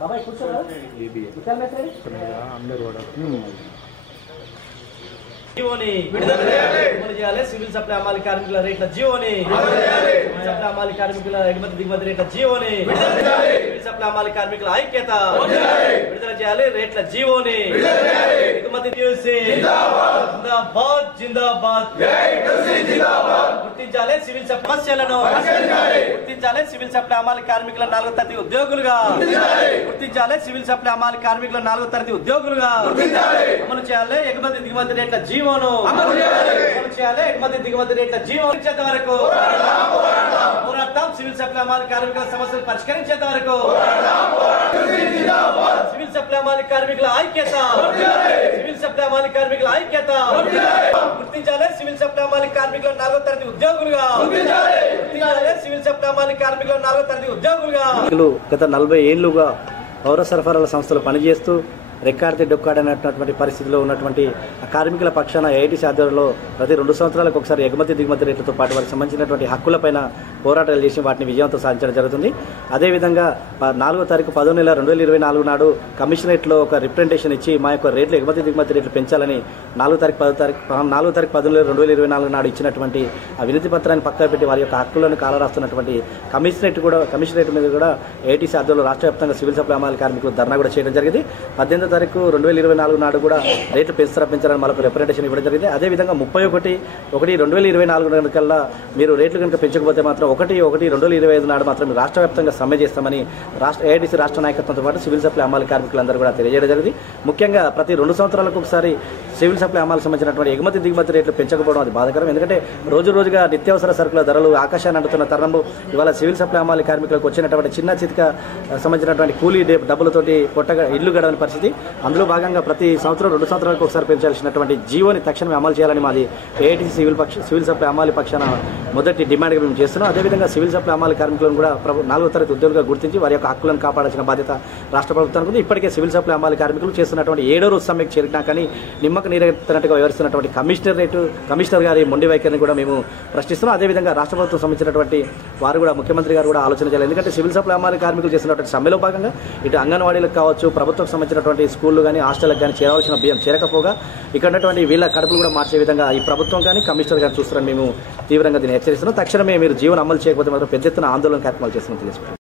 బాబాయ్ కూర్చోరా విశాల్ మేస్త్రి అందరూ కూడా జీవోని విడుదల చేయాలి సివిల్ సప్లై అమలు కార్మికుల రేట్ల జీవోని సివిల్ సప్లై అమలు కార్మికుల ఎగుమతి దిగుమతి రేట్ల జీవోని సివిల్ సప్లై అమలు కార్మికుల ఐక్యత విడుదల చేయాలి రేట్ల జీవోని ఎగుమతి జిందాబాద్ జిందాబాద్ గుర్తించాలి సివిల్ సమస్యలను గుర్తించాలి సివిల్ సప్లై అమలు కార్మికుల 4వ తరగతి ఉద్యోగులుగా గుర్తించాలి సివిల్ సప్లై అమలు కార్మికుల 4వ తరగతి ఉద్యోగులుగా అమలు చేయాలి ఎగుమతి దిగుమతి రేట్ల జీవోను అమలు చేయాలి ఎగుమతి దిగుమతి రేట్ల జీవోను ఇచ్చేంత వరకు పోరాటం సివిల్ సప్లై అమలు కార్మికుల సమస్యలు పరిష్కరించేంత వరకు సివిల్ సప్లై అమలు కార్మికుల ఐక్యత సివిల్ సప్లై అమలు కార్మికుల ఐక్యత గుర్తించాలి సివిల్ సప్లై అమలు కార్మికుల 4వ తరగతి ఉద్యోగులుగా గుర్తించాలి సివిల్ సప్లై అమలు కార్మికుల 4వ తరగతి ఉద్యోగులుగా గత 40 ఏళ్లుగా పౌర సరఫరాల సంస్థలు పనిచేస్తూ రెక్కాడితే డొక్కాడనటువంటి పరిస్థితిలో ఉన్నటువంటి కార్మికుల పక్షాన ఏఐటీసీ ఆధ్వర్యంలో ప్రతి 2 సంవత్సరాలకు ఒకసారి ఎగుమతి దిగుమతి రేట్లతో పాటు వారికి సంబంధించినటువంటి హక్కులపైన పోరాటాలు చేసి వాటిని విజయంతో సాధించడం జరుగుతుంది. అదేవిధంగా 4వ తారీఖు 10వ నెల 2024 నాడు కమిషనరేట్లో ఒక రిప్రజెంటేషన్ ఇచ్చి మా యొక్క రేట్లు ఎగుమతి దిగుమతి రేట్లు పెంచాలని 4వ తారీఖు 10వ నెల 2024 నాడు ఇచ్చినటువంటి ఆ వినతి పత్రాన్ని పక్కన పెట్టి వారి యొక్క హక్కులను కాలరాస్తున్నటువంటి కమిషనరేట్ మీద కూడా ఏఐటీసీ ఆధ్వర్యంలో రాష్ట్ర వ్యాప్తంగా సివిల్ సప్లై అమలు కార్మికులు ధర్నా కూడా చేయడం జరిగింది. 18వ తారీఖు 2024 నాడు కూడా రేట్లు పెంచాలని మనకు రిప్రజెంటేషన్ ఇవ్వడం జరిగింది. అదేవిధంగా 31/1/2024 కల్లా మీరు రేట్లు కనుక పెంచకపోతే మాత్రం 1/1/2025 నాడు మాత్రం రాష్ట్ర వ్యాప్తంగా సమ్మె చేస్తామని ఏఐటీసీ రాష్ట్ర నాయకత్వంతో పాటు సివిల్ సప్లై అమలు కార్మికులందరూ కూడా తెలియజేయడం జరిగింది. ముఖ్యంగా ప్రతి 2 సంవత్సరాలకు ఒకసారి సివిల్ సప్లై అమలు సంబంధించినటువంటి ఎగుమతి దిగుమతి రేట్లు పెంచకపోవడం అది బాధాకరం. ఎందుకంటే రోజుగా నిత్యావసర సరుకుల ధరలు ఆకాశాన్ని అంటుతున్న తరుణంలో ఇవాళ సివిల్ సప్లై అమలు కార్మికులకు వచ్చినటువంటి చిన్న చితక సంబంధించినటువంటి కూలీ డబ్బులతోటి పొట్టగా ఇల్లు గడవని పరిస్థితి. అందులో భాగంగా ప్రతి సంవత్సరం 2 సంవత్సరాలకు ఒకసారి పెంచాల్సినటువంటి జీవోని తక్షణమే అమలు చేయాలని మాది ఏఐటీసీ సివిల్ సప్లై అమలు పక్షాన మొదటి డిమాండ్గా మేము చేస్తున్నాం. అదేవిధంగా సివిల్ సప్లై అమలు కార్మికులను కూడా 4వ తరగతి ఉద్యోగులుగా గుర్తించి వారి యొక్క హక్కులను కాపాడాల్సిన బాధ్యత రాష్ట్ర ప్రభుత్వానికి ఉంది. ఇప్పటికే సివిల్ సప్లై అమలు కార్మికులు చేస్తున్నటువంటి 7వ రోజు సమ్మెకు చేరినా కానీ నిమ్మక నీరెత్తినట్టుగా వ్యవహరిస్తున్నటువంటి కమిషనర్ గారి మొండి వైఖరిని కూడా మేము ప్రశ్నిస్తున్నాం. అదేవిధంగా రాష్ట్ర ప్రభుత్వం సంబంధించినటువంటి వారు కూడా ముఖ్యమంత్రి గారు కూడా ఆలోచన చేయాలి. ఎందుకంటే సివిల్ సప్లై అమలు కార్మికులు చేస్తున్నటువంటి సమ్మెలో భాగంగా ఇటు అంగన్వాడీలకు కావచ్చు, ప్రభుత్వం సంబంధించినటువంటి స్కూళ్ళు కానీ హాస్టల్కి కానీ చేరవలసిన బియ్యం చేరకపోగా ఇక్కడ ఉన్నటువంటి వీళ్ళ కడుపులు కూడా మార్చే విధంగా ఈ ప్రభుత్వం కానీ కమిషనర్ గారు చూస్తారని మేము తీవ్రంగా దీన్ని హెచ్చరిస్తున్నాం. తక్షణమే మీరు జీవన అమలు చేయకపోతే మాత్రం పెద్ద ఎత్తున ఆందోళన కార్యక్రమాలు చేస్తున్నాం తెలుసుకుంటాం.